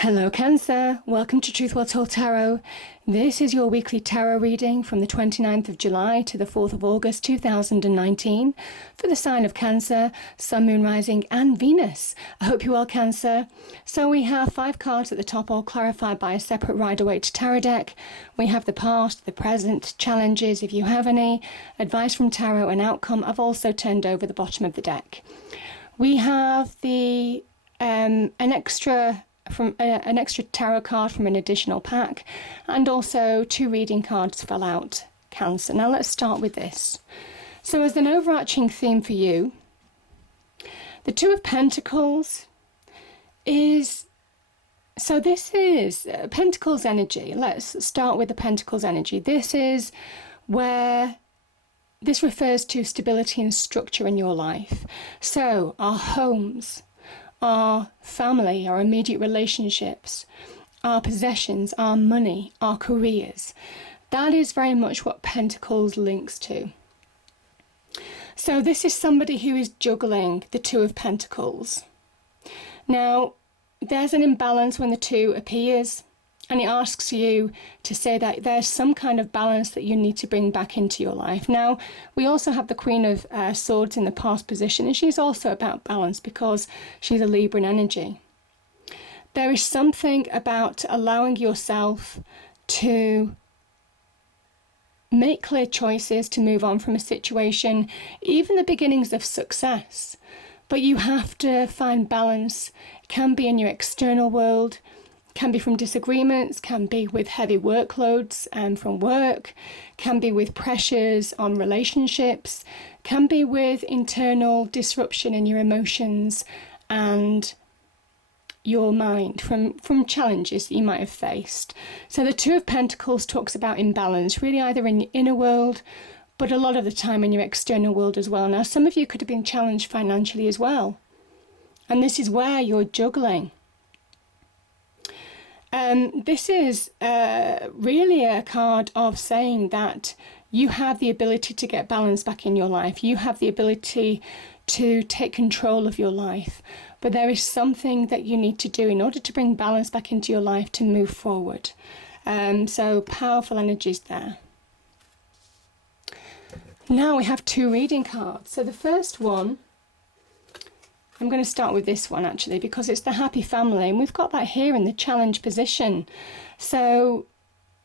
Hello Cancer, welcome to Truth Well Told Tarot. This is your weekly tarot reading from the 29th of July to the 4th of August 2019 for the sign of Cancer, Sun, Moon, Rising and Venus. I hope you're well, Cancer. So we have 5 cards at the top, all clarified by a separate Rider-Waite tarot deck. We have the past, the present, challenges if you have any, advice from tarot and outcome. I've also turned over the bottom of the deck. We have the an extra tarot card from an additional pack, and also 2 reading cards fell out, Cancer. Now let's start with this. So as an overarching theme for you, the Two of Pentacles is, so this is Pentacles energy. Let's start with the Pentacles energy. This is where this refers to stability and structure in your life. So our homes, our family, our immediate relationships, our possessions, our money, our careers. That is very much what Pentacles links to. So this is somebody who is juggling the Two of Pentacles. Now, there's an imbalance when the 2 appears, and it asks you to say that there's some kind of balance that you need to bring back into your life. Now, we also have the Queen of Swords in the past position, and she's also about balance because she's a Libran energy. There is something about allowing yourself to make clear choices to move on from a situation, even the beginnings of success. But you have to find balance. It can be in your external world, can be from disagreements, can be with heavy workloads from work, can be with pressures on relationships, can be with internal disruption in your emotions and your mind from challenges that you might have faced. So the Two of Pentacles talks about imbalance, really either in your inner world, but a lot of the time in your external world as well. Now, some of you could have been challenged financially as well, and this is where you're juggling. This is really a card of saying that you have the ability to get balance back in your life. You have the ability to take control of your life. But there is something that you need to do in order to bring balance back into your life to move forward. So powerful energies there. Now we have 2 reading cards. So the first one, I'm going to start with this one actually because it's the Happy Family, and we've got that here in the challenge position. So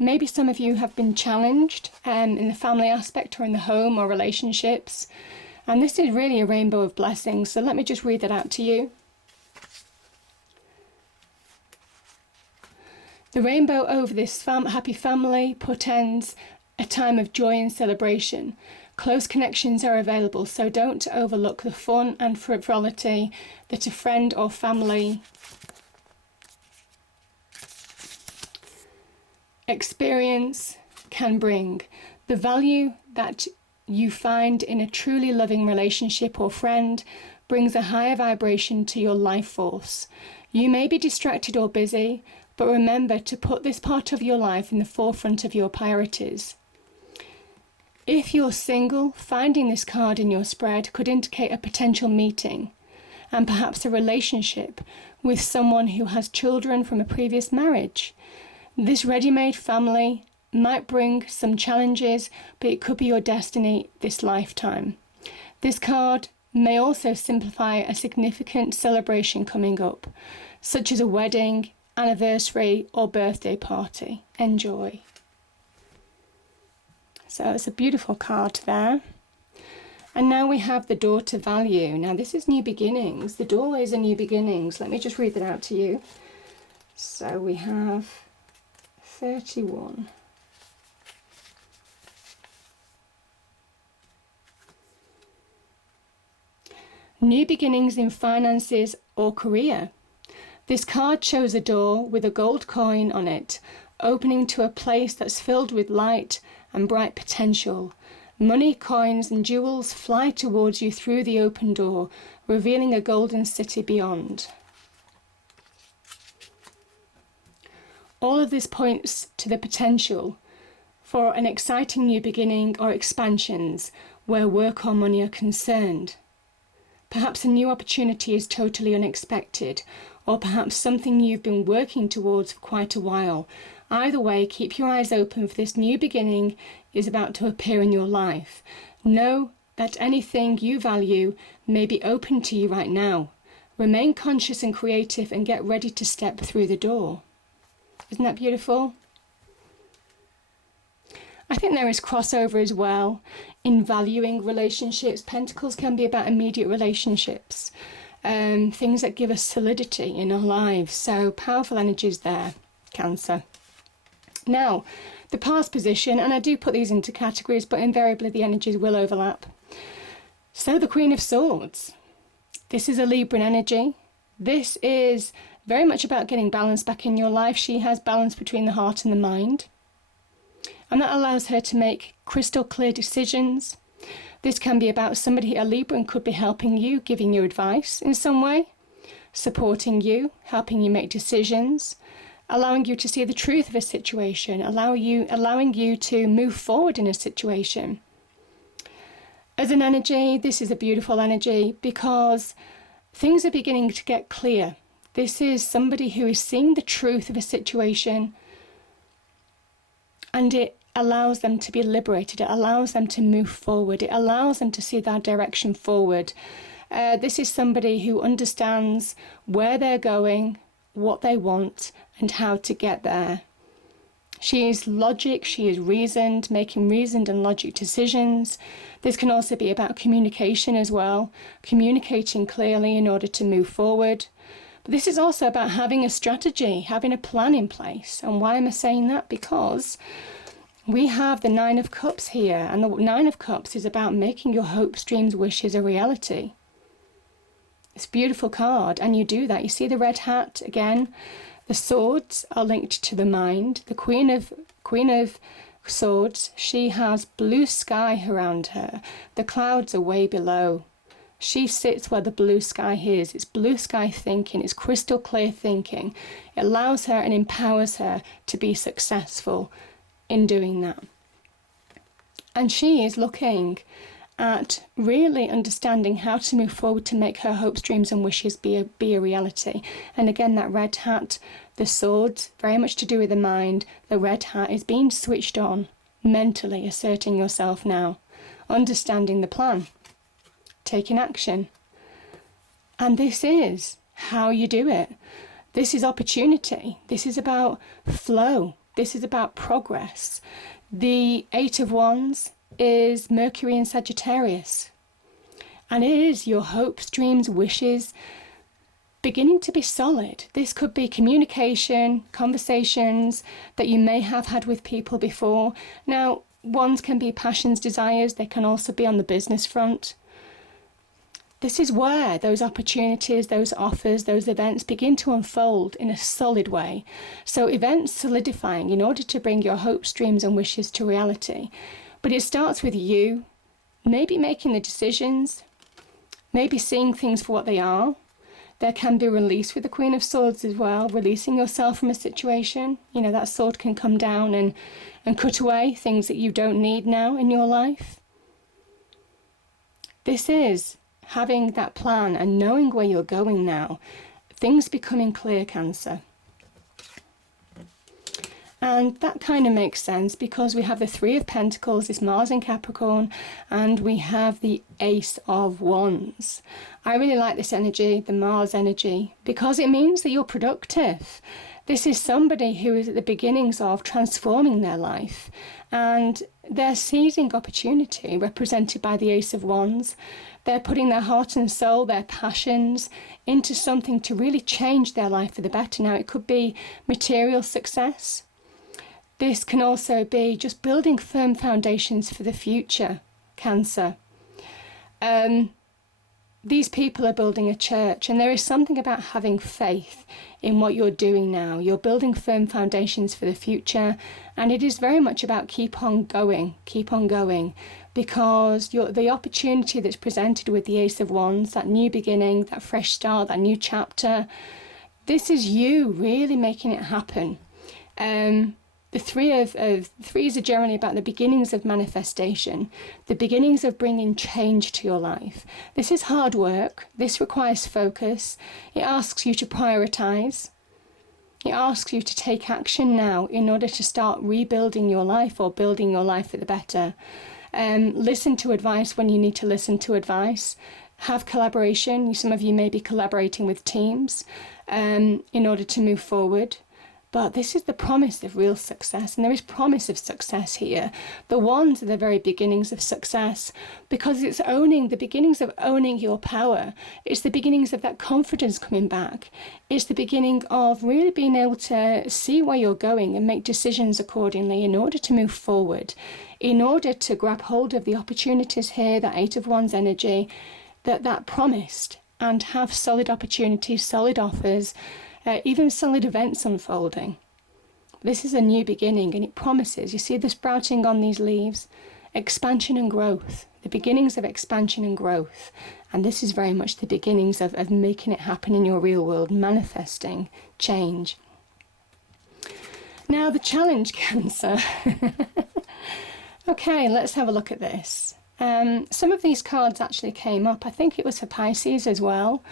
maybe some of you have been challenged in the family aspect or in the home or relationships, and this is really a rainbow of blessings. So let me just read that out to you. The rainbow over this happy family portends a time of joy and celebration. Close connections are available, so don't overlook the fun and frivolity that a friend or family experience can bring. The value that you find in a truly loving relationship or friend brings a higher vibration to your life force. You may be distracted or busy, but remember to put this part of your life in the forefront of your priorities. If you're single, finding this card in your spread could indicate a potential meeting and perhaps a relationship with someone who has children from a previous marriage. This ready-made family might bring some challenges, but it could be your destiny this lifetime. This card may also simplify a significant celebration coming up, such as a wedding, anniversary or birthday party. Enjoy. So it's a beautiful card there. And now we have the Door to Value. Now this is new beginnings. The doorways are new beginnings. Let me just read that out to you. So we have 31. New beginnings in finances or career. This card shows a door with a gold coin on it, opening to a place that's filled with light and bright potential. Money, coins and jewels fly towards you through the open door, revealing a golden city beyond. All of this points to the potential for an exciting new beginning or expansions where work or money are concerned. Perhaps a new opportunity is totally unexpected, or perhaps something you've been working towards for quite a while. Either way, keep your eyes open, for this new beginning is about to appear in your life. Know that anything you value may be open to you right now. Remain conscious and creative and get ready to step through the door. Isn't that beautiful? I think there is crossover as well in valuing relationships. Pentacles can be about immediate relationships, things that give us solidity in our lives. So powerful energies there, Cancer. Now, the past position, and I do put these into categories, but invariably the energies will overlap. So the Queen of Swords. This is a Libran energy. This is very much about getting balance back in your life. She has balance between the heart and the mind. And that allows her to make crystal clear decisions. This can be about somebody, a Libran could be helping you, giving you advice in some way, supporting you, helping you make decisions, allowing you to see the truth of a situation, allowing you to move forward in a situation. As an energy, this is a beautiful energy because things are beginning to get clear. This is somebody who is seeing the truth of a situation, and it allows them to be liberated. It allows them to move forward. It allows them to see that direction forward. This is somebody who understands where they're going, what they want, and how to get there. She is logic, she is reasoned, making reasoned and logic decisions. This can also be about communication as well, communicating clearly in order to move forward. But this is also about having a strategy, having a plan in place. And why am I saying that? Because we have the Nine of Cups here, and the Nine of Cups is about making your hopes, dreams, wishes a reality. It's a beautiful card, and you do that. You see the red hat again. The swords are linked to the mind. The Queen of Swords, she has blue sky around her. The clouds are way below. She sits where the blue sky is. It's blue sky thinking. It's crystal clear thinking. It allows her and empowers her to be successful in doing that. And she is looking at really understanding how to move forward to make her hopes, dreams and wishes be a reality. And again, that red hat, the swords, very much to do with the mind. The red hat is being switched on, mentally asserting yourself now, understanding the plan, taking action. And this is how you do it. This is opportunity. This is about flow. This is about progress. The Eight of Wands is Mercury in Sagittarius. And it is your hopes, dreams, wishes beginning to be solid. This could be communication, conversations that you may have had with people before. Now, wands can be passions, desires. They can also be on the business front. This is where those opportunities, those offers, those events begin to unfold in a solid way. So events solidifying in order to bring your hopes, dreams and wishes to reality. But it starts with you, maybe making the decisions, maybe seeing things for what they are. There can be release with the Queen of Swords as well, releasing yourself from a situation. You know, that sword can come down and cut away things that you don't need now in your life. This is having that plan and knowing where you're going now. Things becoming clear, Cancer. And that kind of makes sense because we have the Three of Pentacles, this Mars in Capricorn, and we have the Ace of Wands. I really like this energy, the Mars energy, because it means that you're productive. This is somebody who is at the beginnings of transforming their life, and they're seizing opportunity, represented by the Ace of Wands. They're putting their heart and soul, their passions, into something to really change their life for the better. Now, it could be material success. This can also be just building firm foundations for the future, Cancer. These people are building a church, and there is something about having faith in what you're doing now. You're building firm foundations for the future, and it is very much about keep on going, because the opportunity that's presented with the Ace of Wands, that new beginning, that fresh start, that new chapter, this is you really making it happen. The threes are generally about the beginnings of manifestation, the beginnings of bringing change to your life. This is hard work. This requires focus. It asks you to prioritize. It asks you to take action now in order to start rebuilding your life or building your life for the better. Listen to advice when you need to listen to advice. Have collaboration. Some of you may be collaborating with teams in order to move forward. But this is the promise of real success, and there is promise of success here. The wands are the very beginnings of success, because it's the beginnings of owning your power. It's the beginnings of that confidence coming back. It's the beginning of really being able to see where you're going and make decisions accordingly in order to move forward, in order to grab hold of the opportunities here, that Eight of Wands energy, that promised, and have solid opportunities, solid offers, even solid events unfolding. This is a new beginning, and it promises, you see the sprouting on these leaves, expansion and growth, the beginnings of expansion and growth. And this is very much the beginnings of making it happen in your real world, manifesting change. Now the challenge, Cancer. Okay, let's have a look at this. Some of these cards actually came up. I think it was for Pisces as well.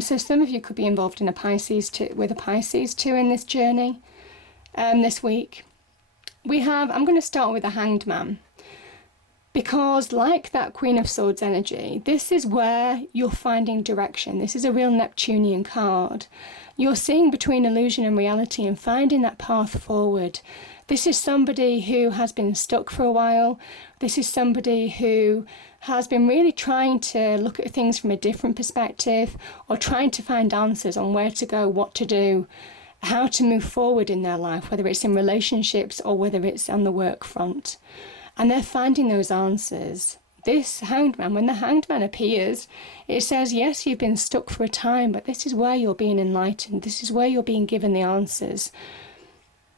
So some of you could be involved in with a Pisces too in this journey this week. I'm going to start with the Hanged Man, because like that Queen of Swords energy, this is where you're finding direction. This is a real Neptunian card. You're seeing between illusion and reality and finding that path forward. This is somebody who has been stuck for a while. This is somebody who has been really trying to look at things from a different perspective, or trying to find answers on where to go, what to do, how to move forward in their life, whether it's in relationships or whether it's on the work front. And they're finding those answers. This Hanged Man, when the Hanged Man appears, it says, yes, you've been stuck for a time, but this is where you're being enlightened. This is where you're being given the answers.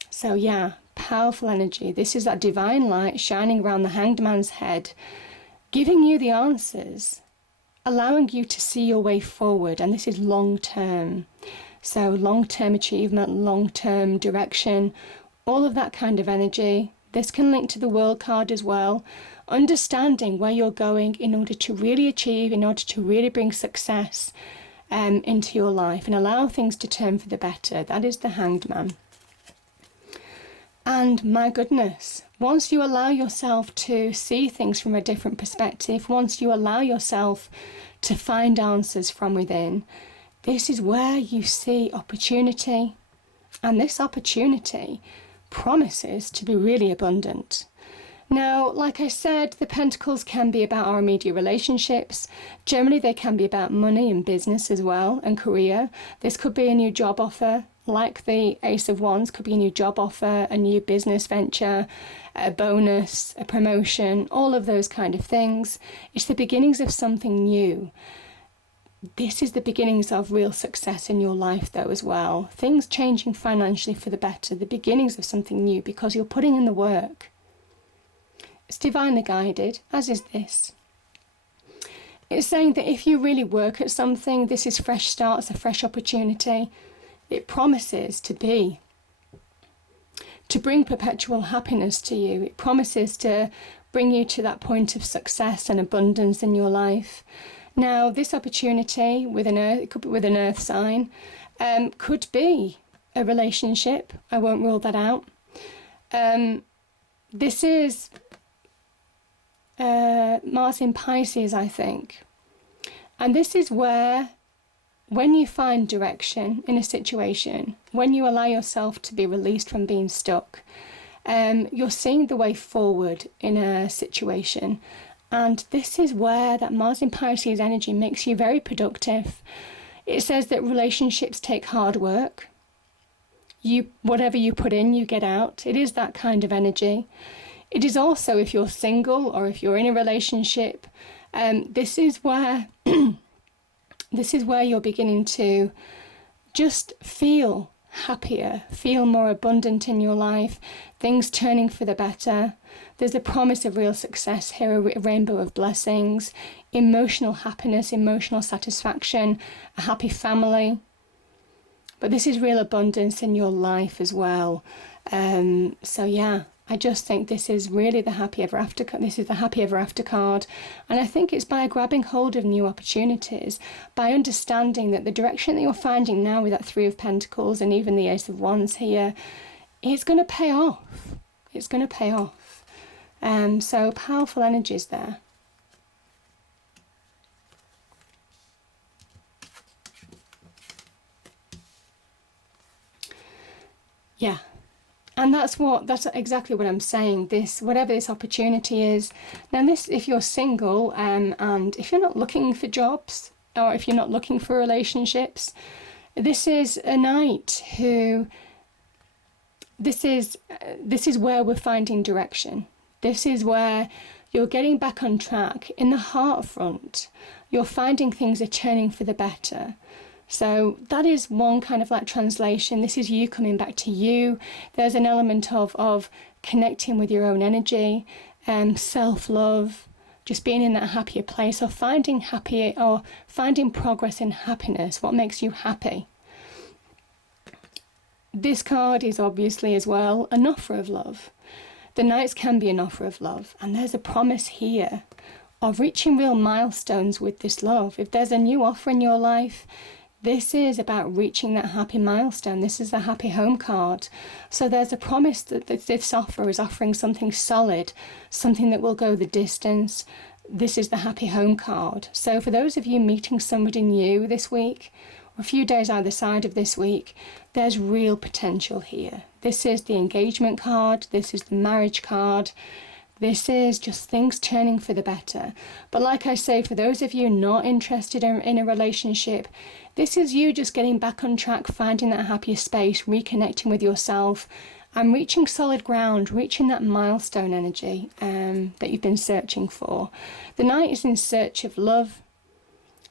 So yeah, powerful energy. This is that divine light shining around the Hanged Man's head, giving you the answers, allowing you to see your way forward. And this is long term. So long-term achievement, long-term direction, all of that kind of energy. This can link to the World card as well. Understanding where you're going in order to really achieve, in order to really bring success into your life and allow things to turn for the better. That is the Hanged Man. And my goodness, once you allow yourself to see things from a different perspective, once you allow yourself to find answers from within, this is where you see opportunity. And this opportunity promises to be really abundant. Now, like I said, the Pentacles can be about our immediate relationships. Generally, they can be about money and business as well, and career. This could be a new job offer. Like the Ace of Wands, could be a new job offer, a new business venture, a bonus, a promotion, all of those kind of things. It's the beginnings of something new. This is the beginnings of real success in your life though as well. Things changing financially for the better, the beginnings of something new, because you're putting in the work. It's divinely guided, as is this. It's saying that if you really work at something, this is fresh starts, a fresh opportunity. It promises to bring perpetual happiness to you. It promises to bring you to that point of success and abundance in your life. Now, this opportunity it could be with an earth sign, could be a relationship. I won't rule that out. This is Mars in Pisces, I think. And this is where, when you find direction in a situation, when you allow yourself to be released from being stuck, you're seeing the way forward in a situation. And this is where that Mars in Pisces energy makes you very productive. It says that relationships take hard work. Whatever you put in, you get out. It is that kind of energy. It is also, if you're single or if you're in a relationship, this is where you're beginning to just feel happier, feel more abundant in your life, things turning for the better. There's a promise of real success here, a rainbow of blessings, emotional happiness, emotional satisfaction, a happy family. but this is real abundance in your life as well. So yeah, I just think this is really the happy ever after. This is the happy ever after card, and I think it's by grabbing hold of new opportunities, by understanding that the direction that you're finding now with that Three of Pentacles and even the Ace of Wands here, it's going to pay off. It's going to pay off. So powerful energies there. Yeah. And that's exactly what I'm saying. This, whatever this opportunity is. Now this, if you're single, and if you're not looking for jobs, or if you're not looking for relationships, this is a night this is where we're finding direction. This is where you're getting back on track. In the heart front, you're finding things are turning for the better. So that is one kind of like translation. This is you coming back to you. There's an element of connecting with your own energy, self-love, just being in that happier place, or finding progress in happiness, what makes you happy. This card is obviously as well an offer of love. The Knights can be an offer of love, and there's a promise here of reaching real milestones with this love. If there's a new offer in your life, this is about reaching that happy milestone. This is the happy home card. So there's a promise that this offer is offering something solid, something that will go the distance. This is the happy home card. So for those of you meeting somebody new this week, or a few days either side of this week, there's real potential here. This is the engagement card. This is the marriage card. This is just things turning for the better. But like I say, for those of you not interested in a relationship, this is you just getting back on track, finding that happier space, reconnecting with yourself, and reaching solid ground, reaching that milestone energy that you've been searching for. The Knight is in search of love.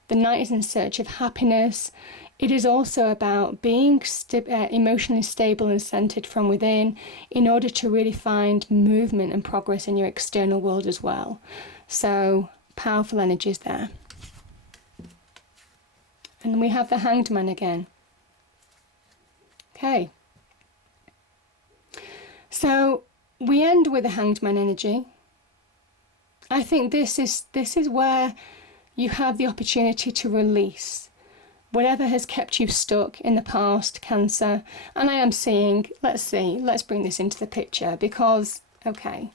The Knight is in search of happiness. It is also about being emotionally stable and centered from within in order to really find movement and progress in your external world as well. So powerful energies there. And we have the Hanged Man again. Okay. So we end with the Hanged Man energy. I think this is where you have the opportunity to release whatever has kept you stuck in the past, Cancer. And I am seeing, let's bring this into the picture, because, okay,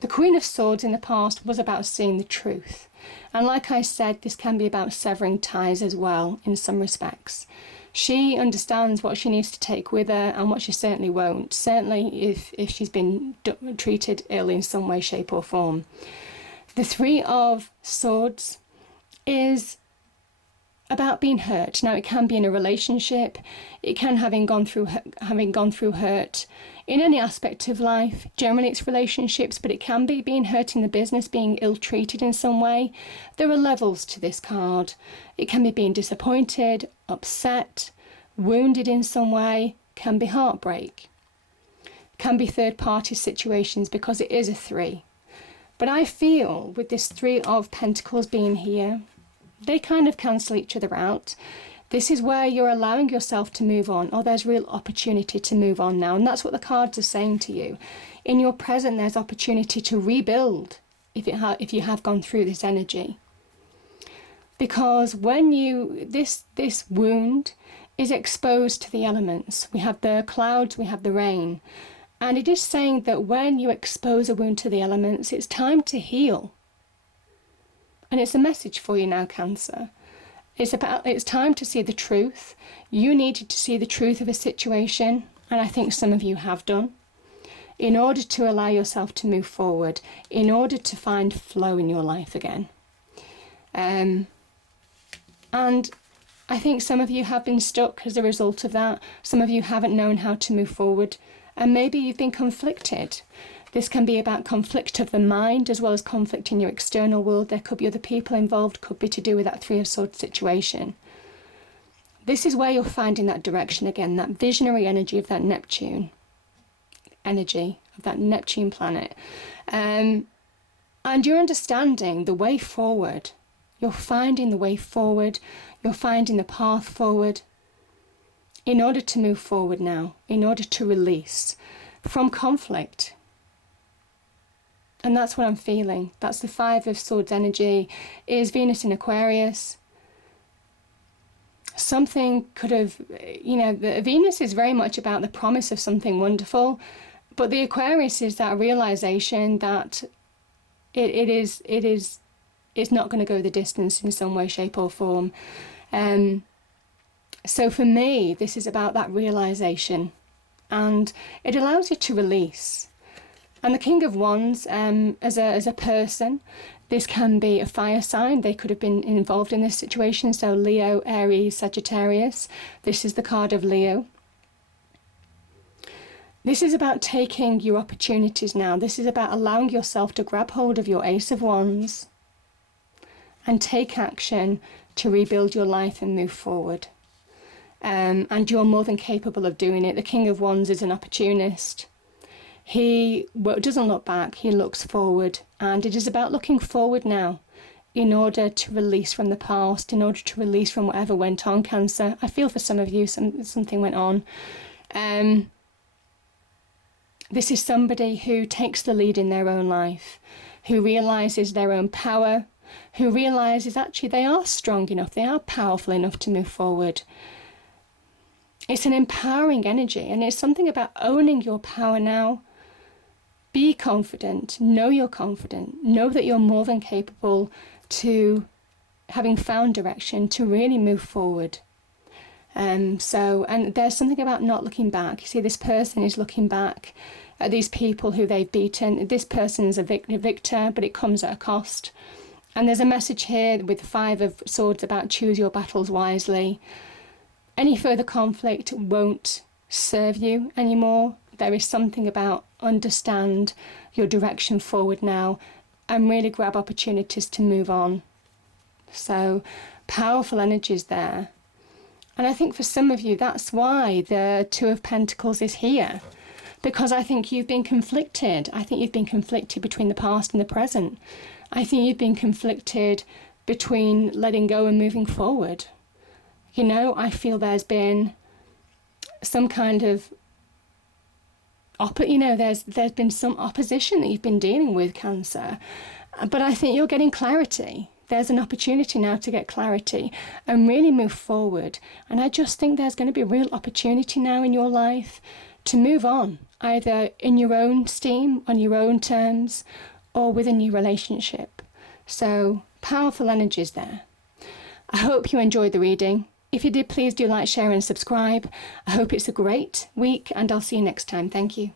the Queen of Swords in the past was about seeing the truth. And like I said, this can be about severing ties as well, in some respects. She understands what she needs to take with her and what she certainly won't, certainly if she's been treated ill in some way, shape or form. The Three of Swords is about being hurt. Now, it can be in a relationship, it can having gone through hurt in any aspect of life. Generally it's relationships, but it can be being hurt in the business, being ill-treated in some way. There are levels to this card. It can be being disappointed, upset, wounded in some way, can be heartbreak, can be third-party situations, because it is a three. But I feel with this Three of Pentacles being here, they kind of cancel each other out. This is where you're allowing yourself to move on, or there's real opportunity to move on now. And that's what the cards are saying to you. In your present, there's opportunity to rebuild if you have gone through this energy. Because when this wound is exposed to the elements, we have the clouds, we have the rain. And it is saying that when you expose a wound to the elements, it's time to heal. And it's a message for you now, Cancer. It's time to see the truth. You needed to see the truth of a situation, and I think some of you have done, in order to allow yourself to move forward, in order to find flow in your life again. And I think some of you have been stuck as a result of that. Some of you haven't known how to move forward, and maybe you've been conflicted. This can be about conflict of the mind as well as conflict in your external world. There could be other people involved, could be to do with that Three of Swords situation. This is where you're finding that direction again, that visionary energy of that Neptune planet. And you're understanding the way forward. You're finding the way forward. You're finding the path forward. in order to move forward now, in order to release from conflict. And that's what I'm feeling. That's the Five of Swords energy, is Venus in Aquarius. Something could have, the Venus is very much about the promise of something wonderful, but the Aquarius is that realization that it's not going to go the distance in some way, shape or form. So for me, this is about that realization, and it allows you to release. And the King of Wands, as a person, this can be a fire sign. They could have been involved in this situation. So Leo, Aries, Sagittarius. This is the card of Leo. This is about taking your opportunities now. This is about allowing yourself to grab hold of your Ace of Wands and take action to rebuild your life and move forward. And you're more than capable of doing it. The King of Wands is an opportunist. He doesn't look back, he looks forward. And it is about looking forward now in order to release from the past, in order to release from whatever went on, Cancer. I feel for some of you, something went on. This is somebody who takes the lead in their own life, who realises their own power, who realises actually they are strong enough, they are powerful enough to move forward. It's an empowering energy, and it's something about owning your power now. Be confident, know you're confident, know that you're more than capable to, having found direction, to really move forward. And there's something about not looking back. You see, this person is looking back at these people who they've beaten. This person's a victor, but it comes at a cost. And there's a message here with the Five of Swords about choose your battles wisely. Any further conflict won't serve you anymore. There is something about understand your direction forward now and really grab opportunities to move on. So powerful energies there. And I think for some of you, that's why the Two of Pentacles is here. Because I think you've been conflicted. I think you've been conflicted between the past and the present. I think you've been conflicted between letting go and moving forward. I feel there's been some kind of, there's been some opposition that you've been dealing with, Cancer. But I think you're getting clarity. There's an opportunity now to get clarity and really move forward. And I just think there's going to be a real opportunity now in your life to move on, either in your own steam, on your own terms, or with a new relationship. So powerful energies there. I hope you enjoyed the reading. If you did, please do like, share and subscribe. I hope it's a great week, and I'll see you next time. Thank you.